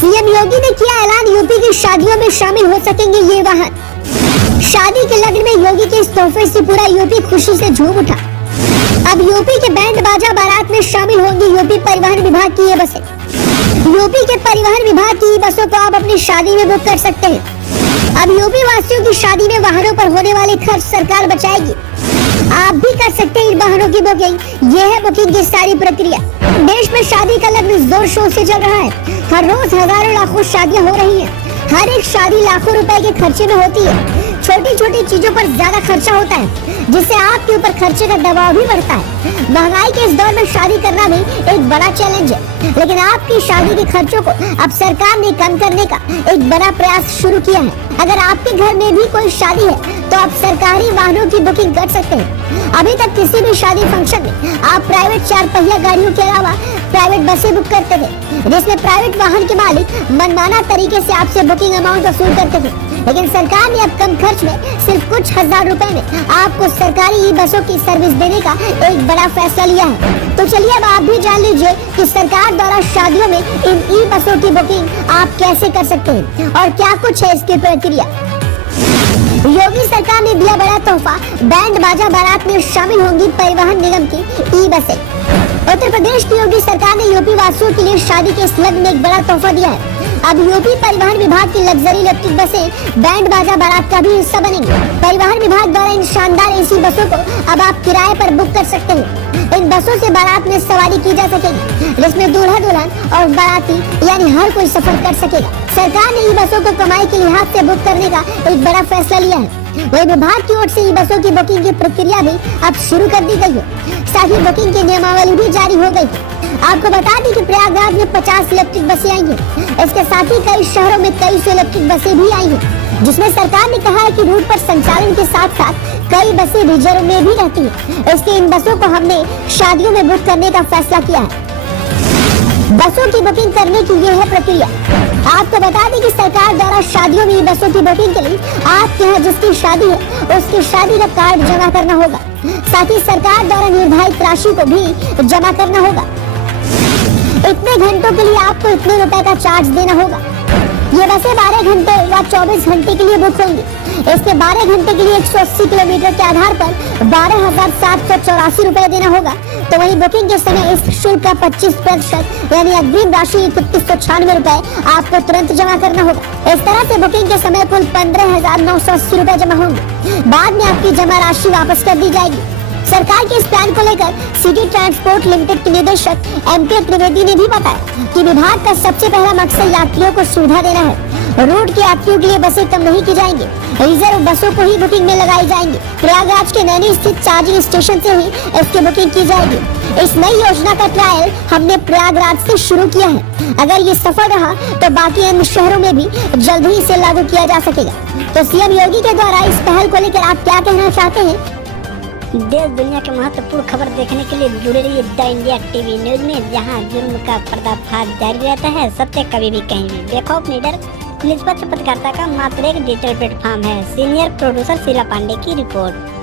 CM योगी ने किया ऐलान, यूपी की शादियों में शामिल हो सकेंगे ये वाहन। शादी के लग्न में योगी के इस तोहफे से पूरा यूपी खुशी से झूम उठा। अब यूपी के बैंड बाजा बारात में शामिल होंगी यूपी परिवहन विभाग की ये बसें। यूपी के परिवहन विभाग की बसों को आप अपनी शादी में बुक कर सकते हैं। अब यूपी वासियों की शादी में वाहनों पर होने वाले खर्च सरकार बचाएगी। आप भी कर सकते हैं इन वाहनों की बुकिंग। ये है बुकिंग की सारी प्रक्रिया। देश में शादी का लग्न जोर शोर से चल रहा है। हर रोज हजारों लाखों शादियां हो रही हैं। हर एक शादी लाखों रुपए के खर्चे में होती है। छोटी छोटी चीजों पर ज्यादा खर्चा होता है, जिससे आपके ऊपर खर्चे का दबाव भी बढ़ता है। महंगाई के इस दौर में शादी करना भी एक बड़ा चैलेंज है, लेकिन आपकी शादी के खर्चों को अब सरकार ने कम करने का एक बड़ा प्रयास शुरू किया है। अगर आपके घर में भी कोई शादी है तो आप सरकारी वाहनों की बुकिंग कर सकते हैं। अभी तक किसी भी शादी फंक्शन में आप प्राइवेट 4 पहिया गाड़ियों के अलावा प्राइवेट बसें बुक करते थे, जिसमें प्राइवेट वाहन के मालिक मनमाना तरीके से आपसे बुकिंग अमाउंट वसूल करते थे। लेकिन सरकार ने अब कम खर्च में सिर्फ कुछ हजार रुपए में आपको सरकारी ई बसों की सर्विस देने का एक बड़ा फैसला लिया है। तो चलिए अब आप भी जान लीजिए कि सरकार द्वारा शादियों में इन ई बसों की बुकिंग आप कैसे कर सकते हैं और क्या कुछ है इसकी प्रक्रिया। योगी सरकार ने दिया बड़ा तोहफा, बैंड बाजा बारात में शामिल होंगी परिवहन निगम की ई बसें। उत्तर प्रदेश की योगी सरकार ने यूपी वासियों के लिए शादी के इस लग्न में एक बड़ा तोहफा दिया है। अब यूपी परिवहन विभाग की लग्जरी इलेक्ट्रिक बसें बैंड बाजा बारात का भी हिस्सा बनेंगी। परिवहन विभाग द्वारा इन शानदार एसी बसों को अब आप किराए पर बुक कर सकते हैं। इन बसों से बारात में सवारी की जा सकेगी, जिसमें दूल्हा दुल्हन और बाराती यानी हर कोई सफर कर सकेगा। सरकार ने ई बसों को कमाई के लिहाज से बुक करने का एक बड़ा फैसला लिया है। वही विभाग की ओर से ई बसों की बुकिंग की प्रक्रिया भी अब शुरू कर दी गई है। साथ ही बुकिंग की नियमावली भी जारी हो गई है। आपको बता दें कि प्रयागराज में 50 इलेक्ट्रिक बसें आई हैं। इसके साथ ही कई शहरों में 23 इलेक्ट्रिक बसें भी आई हैं, जिसमें सरकार ने कहा है कि रूट पर संचालन के साथ साथ कई बसें रिजर्व में भी रहती हैं। इसलिए इन बसों को हमने शादियों में बुक करने का फैसला किया है। बसों की बुकिंग करने की यह है प्रक्रिया। आपको बता दें कि सरकार द्वारा शादियों में बसों की बुकिंग के लिए आपके यहाँ जिसकी शादी है उसकी शादी का कार्ड जमा करना होगा। साथ ही सरकार द्वारा निर्धारित राशि को भी जमा करना होगा। इतने घंटों के लिए आपको इतने रुपए का चार्ज देना होगा। ये बसें 12 घंटे या 24 घंटे के लिए बुक होंगी। इसके 12 घंटे के लिए 180 किलोमीटर के आधार पर 12,784 रुपए देना होगा। तो वहीं बुकिंग के समय इस शुल्क का 25% यानी अग्रिम राशि 3196 रुपए आपको तुरंत जमा करना होगा। इस तरह से बुकिंग के समय कुल 15,980 रुपए जमा होंगे। बाद में आपकी जमा राशि वापस कर दी जाएगी। सरकार के इस प्लान को लेकर सिटी ट्रांसपोर्ट लिमिटेड के निदेशक MP त्रिवेदी ने भी बताया कि विभाग का सबसे पहला मकसद यात्रियों को सुविधा देना है। रूट के यात्रियों के लिए बसें कम नहीं की जाएंगी, रिजर्व बसों को ही बुकिंग में लगाई जाएंगी। प्रयागराज के नैनी स्थित चार्जिंग स्टेशन से ही इसकी बुकिंग की जाएगी। इस नई योजना का ट्रायल हमने प्रयागराज से शुरू किया है। अगर ये सफल रहा तो बाकी अन्य शहरों में भी जल्द ही इसे लागू किया जा सकेगा। तो सीएम योगी के द्वारा इस पहल को लेकर आप क्या कहना चाहते हैं? देश दुनिया के महत्वपूर्ण खबर देखने के लिए जुड़े रहिए द इंडिया टीवी न्यूज में, जहां जुर्म का पर्दाफाश जारी रहता है। सत्य कभी भी कहीं भी बेखौफ निडर निष्पक्ष पत्रकारिता का मात्र एक डिजिटल प्लेटफॉर्म है। सीनियर प्रोड्यूसर शीला पांडे की रिपोर्ट।